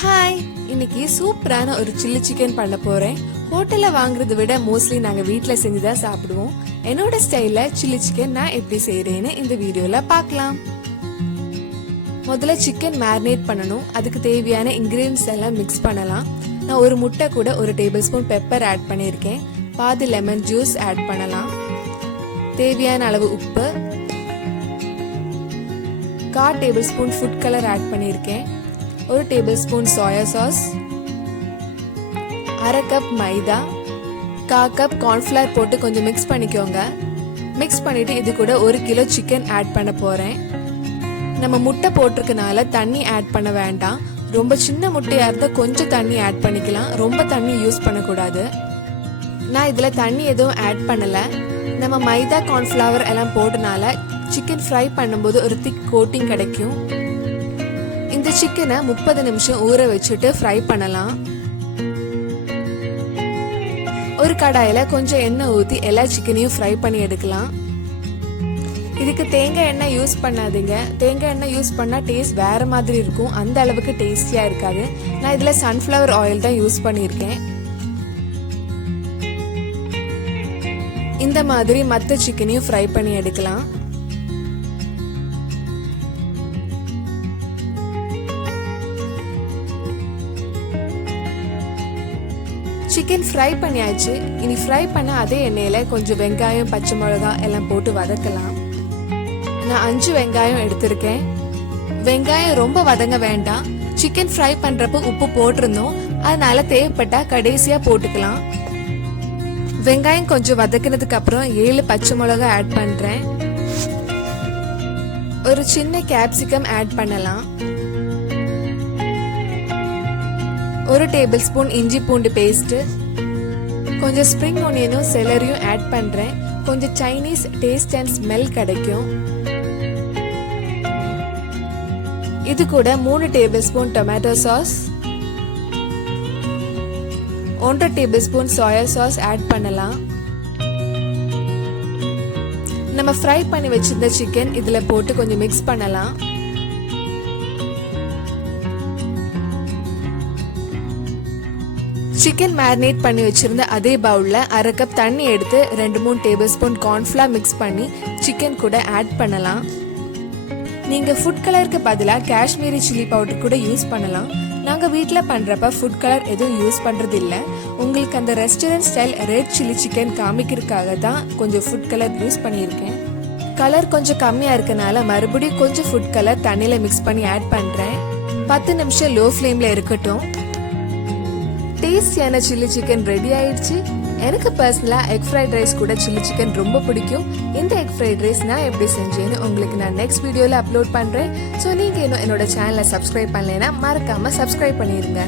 Hi, இன்னைக்கு சூப்பரான ஒரு சில்லி சிக்கன் பண்ண போறேன். ஹோட்டல்ல வாங்குறதை விட மோஸ்ட்லி நாங்க வீட்ல செஞ்சுதான் சாப்பிடுவோம். என்னோட ஸ்டைல்ல சில்லி சிக்கன் நான் எப்படி செய்யறேன்னு இந்த வீடியோல பார்க்கலாம். முதல்ல சிக்கன் மேரினேட் பண்ணணும். அதுக்கு தேவையான இன்கிரீடியன்ஸ் எல்லாம் மிக்ஸ் பண்ணலாம். நான் ஒரு முட்டை கூட 1 டேபிள் ஸ்பூன் பெப்பர் ஆட் பண்ணியிருக்கேன். பாதி லெமன் ஜூஸ் ஆட் பண்ணலாம். தேவையான அளவு உப்பு, 1/4 table spoon food colour add பண்ணியிருக்கேன். 1 table spoon soya sauce, 1/2 cup maida, 1/4 cup cornflour போட்டு கொஞ்சம் மிக்ஸ் பண்ணிக்கோங்க. மிக்ஸ் பண்ணிட்டு இது கூட 1 கிலோ சிக்கன் ஆட் பண்ண போறேன். நம்ம முட்டை போட்டிருக்கனால தண்ணி ஆட் பண்ண வேண்டாம். ரொம்ப சின்ன முட்டையா இருந்தா கொஞ்சம் தண்ணி ஆட் பண்ணிக்கலாம். ரொம்ப தண்ணி யூஸ் பண்ணக்கூடாது. நான் இதுல தண்ணி எதுவும் ஆட் பண்ணல. நம்ம மைதா கார்ன்ஃப்ளவர் எல்லாம் போட்டனால சிக்கன் ஃப்ரை பண்ணும்போது ஒரு திக் கோட்டிங் கிடைக்கும். இந்த சிக்கனை 30 நிமிஷம் ஊற வச்சுட்டு ஃப்ரை பண்ணலாம். ஒரு கடாயில கொஞ்சம் எண்ணெய் ஊத்தி எல்லா சிக்கனையும் ஃப்ரை பண்ணி எடுக்கலாம். இதுக்கு தேங்காய் எண்ணெய் யூஸ் பண்ணாதீங்க. தேங்காய் எண்ணெய் யூஸ் பண்ணா டேஸ்ட் வேற மாதிரி இருக்கும். அந்த அளவுக்கு டேஸ்டியா இருக்காது. நான் இதுல சன்ஃப்ளவர் ஆயில் தான் யூஸ் பண்ணியிருக்கேன். இந்த மாதிரி மற்ற சிக்கனையும் ஃப்ரை பண்ணி எடுக்கலாம். சிக்கன் ஃப்ரை பண்ணியாச்சு. இனி ஃப்ரை பண்ண அதே எண்ணெயில கொஞ்சம் வெங்காயம், பச்சை மிளகாய் எல்லாம் போட்டு வதக்கலாம். நான் 5 வெங்காயம் எடுத்திருக்கேன். வெங்காயம் ரொம்ப வதங்க வேண்டாம். சிக்கன் ஃப்ரை பண்றப்ப உப்பு போட்டிருந்தோம், அதனால தேவைப்பட்டா கடைசியா போட்டுக்கலாம். வெங்காயம் கொஞ்சம் வதக்கினதுக்கு அப்புறம் 7 பச்சை மிளகாய் ஆட் பண்றேன். ஒரு சின்ன கேப்சிகம் ஆட் பண்ணலாம். 1 டேபிள் ஸ்பூன் இஞ்சி பூண்டு பேஸ்ட், கொஞ்சம் ஸ்ப்ரிங் ஆனியனும் செலரியும் ஆட் பண்றேன். கொஞ்சம் சைனீஸ் டேஸ்ட் அண்ட் ஸ்மெல் கிடைக்கும். இது கூட 3 tablespoon tomato sauce, 1 table spoon soya sauce add பண்ணலாம். நம்ம ஃப்ரை பண்ணி வச்சிருந்த சிக்கன் இதுல போட்டு கொஞ்சம் மிக்ஸ் பண்ணலாம். சிக்கன் மேரினேட் பண்ணி வச்சிருந்த அதே பவுல்ல 1/2 கப் தண்ணி எடுத்து 2-3 டேபிள் ஸ்பூன் கார்ன்ஃப்ளவர் மிக்ஸ் பண்ணி சிக்கன் கூட ஆட் பண்ணலாம். நீங்க ஃபுட் கலருக்கு பதிலாக காஷ்மீரி சில்லி பவுடர் கூட யூஸ் பண்ணலாம். நாங்க வீட்ல பண்றப்ப ஃபுட் கலர் எதுவும் யூஸ் பண்றது இல்ல. உங்களுக்கு அந்த restaurant style red chilli chicken காமிக்கிறதுக்காக தான் கொஞ்சம் ஃபுட் கலர் யூஸ் பண்ணியிருக்கேன். கலர் கொஞ்சம் கம்மியா இருக்கனால மறுபடியும் கொஞ்சம் ஃபுட் கலர் தண்ணியில மிக்ஸ் பண்ணி ஆட் பண்றேன். 10 நிமிஷம் லோ ஃப்ளேம்ல இருக்கட்டும். டேஸ்டியான சில்லி சிக்கன் ரெடி ஆயிடுச்சு. எனக்கு பர்சனலா எக் ஃப்ரைட் ரைஸ் கூட சில்லி சிக்கன் ரொம்ப பிடிக்கும். இந்த எக் ஃப்ரைட் ரைஸ் நான் எப்படி செஞ்சேன்னு உங்களுக்கு நான் நெக்ஸ்ட் வீடியோல அப்லோட் பண்றேன். ஸோ நீங்க இன்னும் என்னோட சேனலை சப்ஸ்கிரைப் பண்ணலைன்னா மறக்காம சப்ஸ்கிரைப் பண்ணிருங்க.